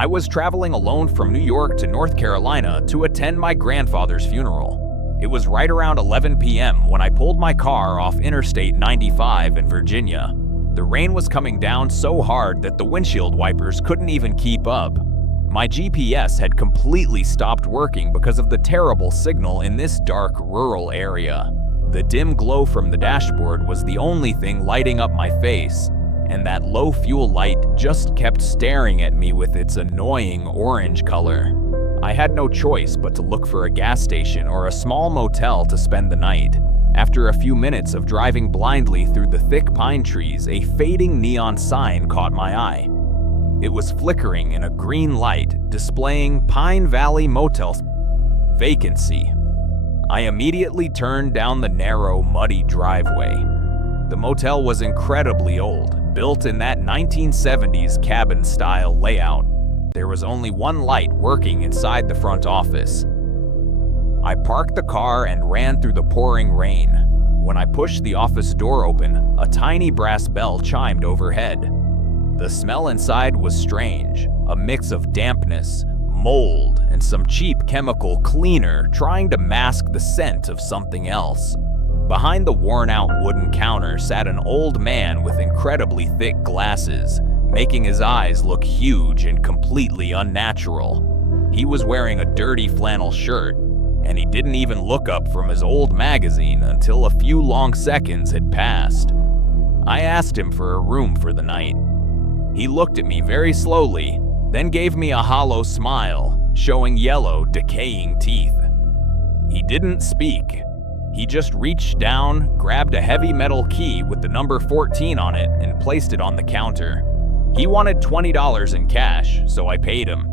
I was traveling alone from New York to North Carolina to attend my grandfather's funeral. It was right around 11 p.m. when I pulled my car off Interstate 95 in Virginia. The rain was coming down so hard that the windshield wipers couldn't even keep up. My GPS had completely stopped working because of the terrible signal in this dark, rural area. The dim glow from the dashboard was the only thing lighting up my face, and that low fuel light just kept staring at me with its annoying orange color. I had no choice but to look for a gas station or a small motel to spend the night. After a few minutes of driving blindly through the thick pine trees, a fading neon sign caught my eye. It was flickering in a green light, displaying Pine Valley Motel vacancy. I immediately turned down the narrow, muddy driveway. The motel was incredibly old, built in that 1970s cabin-style layout. There was only one light working inside the front office. I parked the car and ran through the pouring rain. When I pushed the office door open, a tiny brass bell chimed overhead. The smell inside was strange, a mix of dampness, mold, and some cheap chemical cleaner trying to mask the scent of something else. Behind the worn-out wooden counter sat an old man with incredibly thick glasses, making his eyes look huge and completely unnatural. He was wearing a dirty flannel shirt, and he didn't even look up from his old magazine until a few long seconds had passed. I asked him for a room for the night. He looked at me very slowly, then gave me a hollow smile, showing yellow, decaying teeth. He didn't speak. He just reached down, grabbed a heavy metal key with the number 14 on it, and placed it on the counter. He wanted $20 in cash, so I paid him.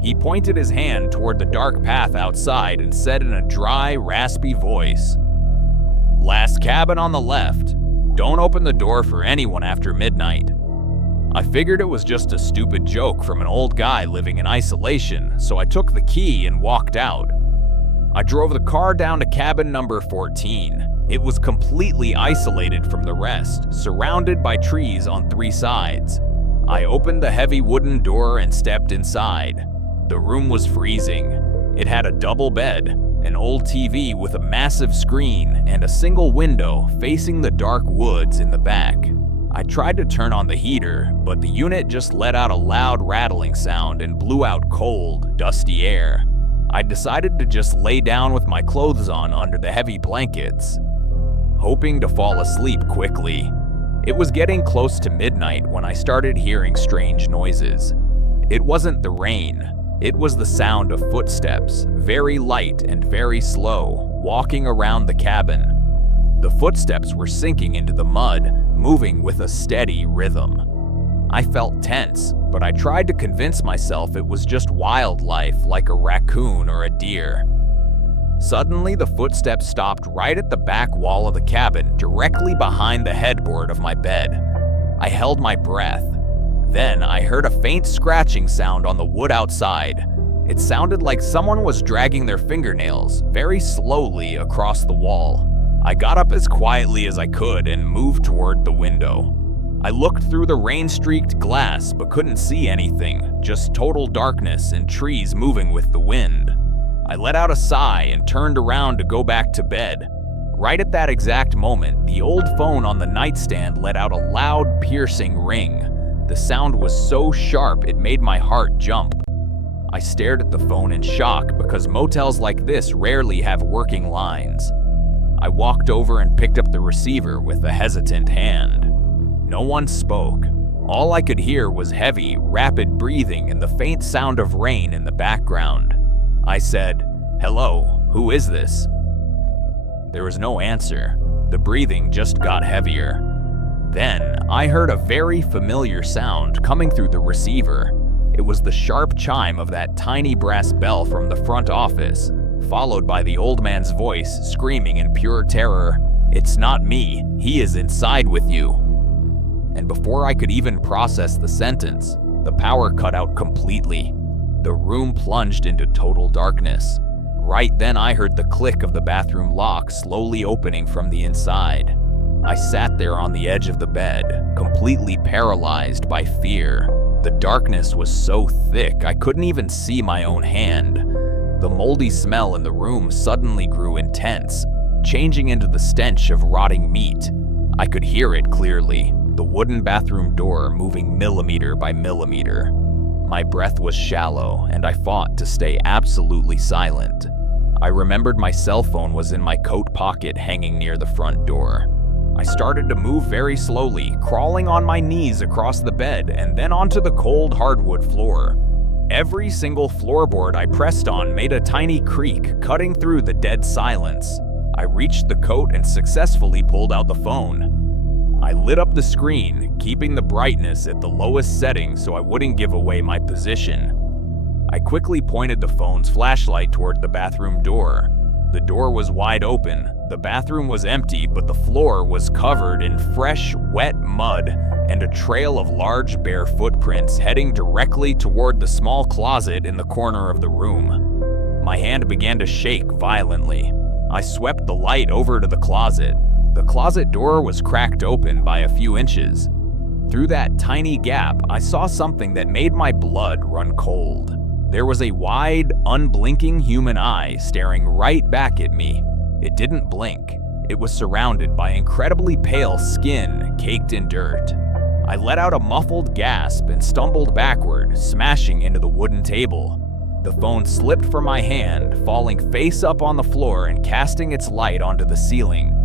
He pointed his hand toward the dark path outside and said in a dry, raspy voice, "Last cabin on the left. Don't open the door for anyone after midnight." I figured it was just a stupid joke from an old guy living in isolation, so I took the key and walked out. I drove the car down to cabin number 14. It was completely isolated from the rest, surrounded by trees on 3 sides. I opened the heavy wooden door and stepped inside. The room was freezing. It had a double bed, an old TV with a massive screen, and a single window facing the dark woods in the back. I tried to turn on the heater, but the unit just let out a loud rattling sound and blew out cold, dusty air. I decided to just lay down with my clothes on under the heavy blankets, hoping to fall asleep quickly. It was getting close to midnight when I started hearing strange noises. It wasn't the rain. It was the sound of footsteps, very light and very slow, walking around the cabin. The footsteps were sinking into the mud, moving with a steady rhythm. I felt tense, but I tried to convince myself it was just wildlife like a raccoon or a deer. Suddenly, the footsteps stopped right at the back wall of the cabin, directly behind the headboard of my bed. I held my breath. Then I heard a faint scratching sound on the wood outside. It sounded like someone was dragging their fingernails very slowly across the wall. I got up as quietly as I could and moved toward the window. I looked through the rain-streaked glass but couldn't see anything, just total darkness and trees moving with the wind. I let out a sigh and turned around to go back to bed. Right at that exact moment, the old phone on the nightstand let out a loud, piercing ring. The sound was so sharp it made my heart jump. I stared at the phone in shock because motels like this rarely have working lines. I walked over and picked up the receiver with a hesitant hand. No one spoke. All I could hear was heavy, rapid breathing and the faint sound of rain in the background. I said, "Hello, who is this?" There was no answer. The breathing just got heavier. Then, I heard a very familiar sound coming through the receiver. It was the sharp chime of that tiny brass bell from the front office, followed by the old man's voice screaming in pure terror, "It's not me, he is inside with you." And before I could even process the sentence, the power cut out completely. The room plunged into total darkness. Right then I heard the click of the bathroom lock slowly opening from the inside. I sat there on the edge of the bed, completely paralyzed by fear. The darkness was so thick I couldn't even see my own hand. The moldy smell in the room suddenly grew intense, changing into the stench of rotting meat. I could hear it clearly, the wooden bathroom door moving millimeter by millimeter. My breath was shallow, and I fought to stay absolutely silent. I remembered my cell phone was in my coat pocket hanging near the front door. I started to move very slowly, crawling on my knees across the bed and then onto the cold hardwood floor. Every single floorboard I pressed on made a tiny creak, cutting through the dead silence. I reached the coat and successfully pulled out the phone. I lit up the screen, keeping the brightness at the lowest setting so I wouldn't give away my position. I quickly pointed the phone's flashlight toward the bathroom door. The door was wide open. The bathroom was empty, but the floor was covered in fresh, wet mud and a trail of large bare footprints heading directly toward the small closet in the corner of the room. My hand began to shake violently. I swept the light over to the closet. The closet door was cracked open by a few inches. Through that tiny gap, I saw something that made my blood run cold. There was a wide, unblinking human eye staring right back at me. It didn't blink. It was surrounded by incredibly pale skin caked in dirt. I let out a muffled gasp and stumbled backward, smashing into the wooden table. The phone slipped from my hand, falling face up on the floor and casting its light onto the ceiling.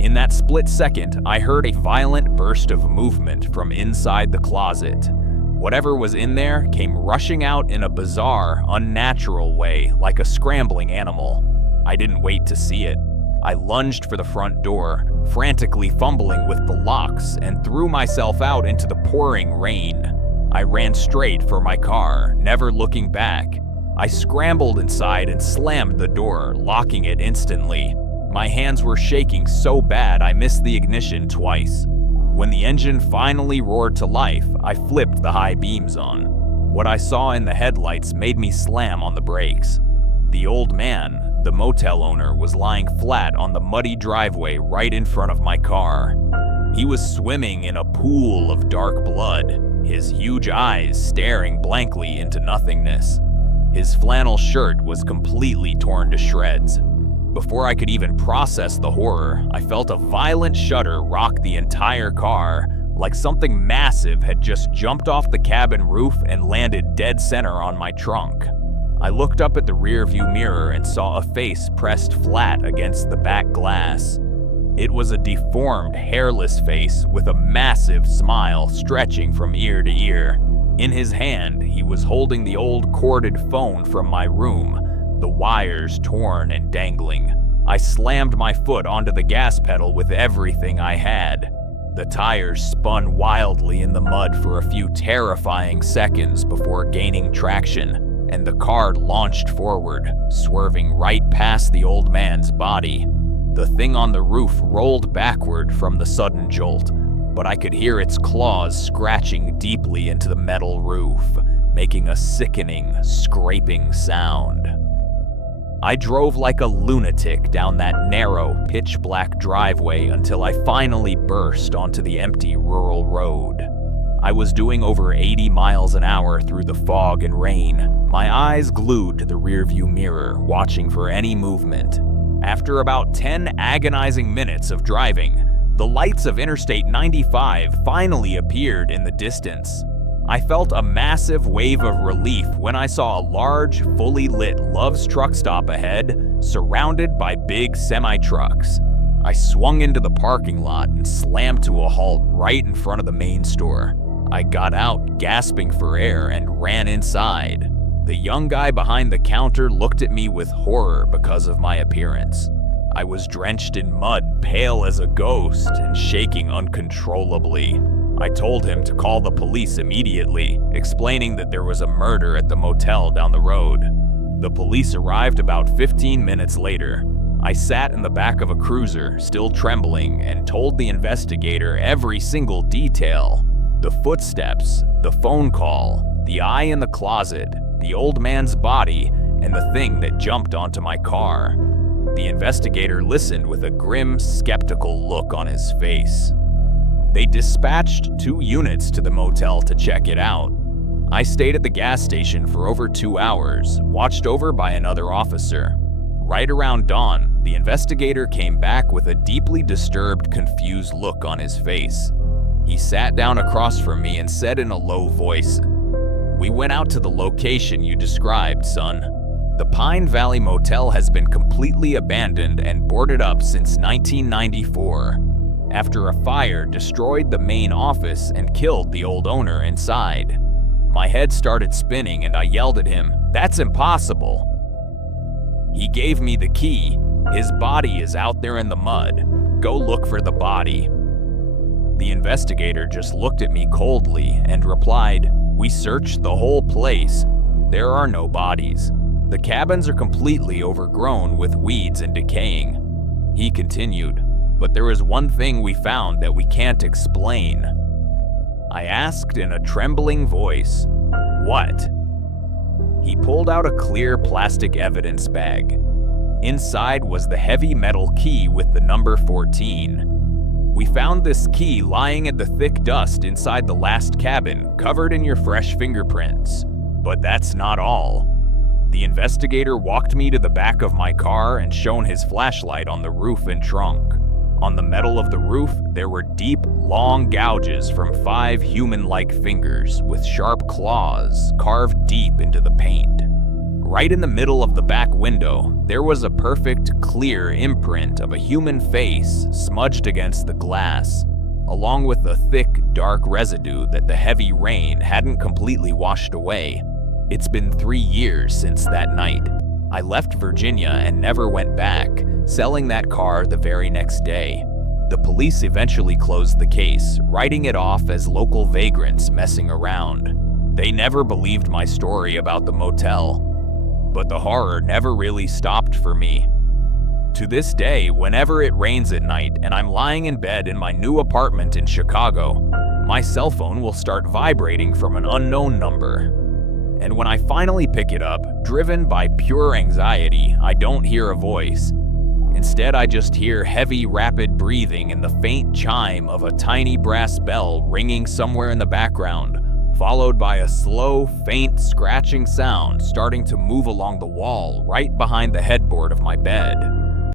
In that split second, I heard a violent burst of movement from inside the closet. Whatever was in there came rushing out in a bizarre, unnatural way, like a scrambling animal. I didn't wait to see it. I lunged for the front door, frantically fumbling with the locks, and threw myself out into the pouring rain. I ran straight for my car, never looking back. I scrambled inside and slammed the door, locking it instantly. My hands were shaking so bad I missed the ignition twice. When the engine finally roared to life, I flipped the high beams on. What I saw in the headlights made me slam on the brakes. The old man, the motel owner, was lying flat on the muddy driveway right in front of my car. He was swimming in a pool of dark blood, his huge eyes staring blankly into nothingness. His flannel shirt was completely torn to shreds. Before I could even process the horror, I felt a violent shudder rock the entire car, like something massive had just jumped off the cabin roof and landed dead center on my trunk. I looked up at the rearview mirror and saw a face pressed flat against the back glass. It was a deformed, hairless face with a massive smile stretching from ear to ear. In his hand, he was holding the old corded phone from my room, the wires torn and dangling. I slammed my foot onto the gas pedal with everything I had. The tires spun wildly in the mud for a few terrifying seconds before gaining traction, and the car launched forward, swerving right past the old man's body. The thing on the roof rolled backward from the sudden jolt, but I could hear its claws scratching deeply into the metal roof, making a sickening, scraping sound. I drove like a lunatic down that narrow, pitch-black driveway until I finally burst onto the empty rural road. I was doing over 80 miles an hour through the fog and rain, my eyes glued to the rearview mirror, watching for any movement. After about 10 agonizing minutes of driving, the lights of Interstate 95 finally appeared in the distance. I felt a massive wave of relief when I saw a large, fully lit Love's truck stop ahead, surrounded by big semi-trucks. I swung into the parking lot and slammed to a halt right in front of the main store. I got out, gasping for air, and ran inside. The young guy behind the counter looked at me with horror because of my appearance. I was drenched in mud, pale as a ghost, and shaking uncontrollably. I told him to call the police immediately, explaining that there was a murder at the motel down the road. The police arrived about 15 minutes later. I sat in the back of a cruiser, still trembling, and told the investigator every single detail. The footsteps, the phone call, the eye in the closet, the old man's body, and the thing that jumped onto my car. The investigator listened with a grim, skeptical look on his face. They dispatched 2 units to the motel to check it out. I stayed at the gas station for over 2 hours, watched over by another officer. Right around dawn, the investigator came back with a deeply disturbed, confused look on his face. He sat down across from me and said in a low voice, "We went out to the location you described, son. The Pine Valley Motel has been completely abandoned and boarded up since 1994, after a fire destroyed the main office and killed the old owner inside." My head started spinning and I yelled at him, "That's impossible." He gave me the key. "His body is out there in the mud. Go look for the body." The investigator just looked at me coldly and replied, "We searched the whole place. There are no bodies. The cabins are completely overgrown with weeds and decaying." He continued, "But there is one thing we found that we can't explain." I asked in a trembling voice, "What?" He pulled out a clear plastic evidence bag. Inside was the heavy metal key with the number 14. "We found this key lying in the thick dust inside the last cabin, covered in your fresh fingerprints. But that's not all." The investigator walked me to the back of my car and shone his flashlight on the roof and trunk. On the metal of the roof, there were deep, long gouges from 5 human-like fingers with sharp claws carved deep into the paint. Right in the middle of the back window, there was a perfect, clear imprint of a human face smudged against the glass, along with a thick, dark residue that the heavy rain hadn't completely washed away. It's been 3 years since that night. I left Virginia and never went back, selling that car the very next day. The police eventually closed the case, writing it off as local vagrants messing around. They never believed my story about the motel. But the horror never really stopped for me. To this day, whenever it rains at night and I'm lying in bed in my new apartment in Chicago, my cell phone will start vibrating from an unknown number. And when I finally pick it up, driven by pure anxiety, I don't hear a voice. Instead, I just hear heavy, rapid breathing and the faint chime of a tiny brass bell ringing somewhere in the background, followed by a slow, faint scratching sound starting to move along the wall right behind the headboard of my bed.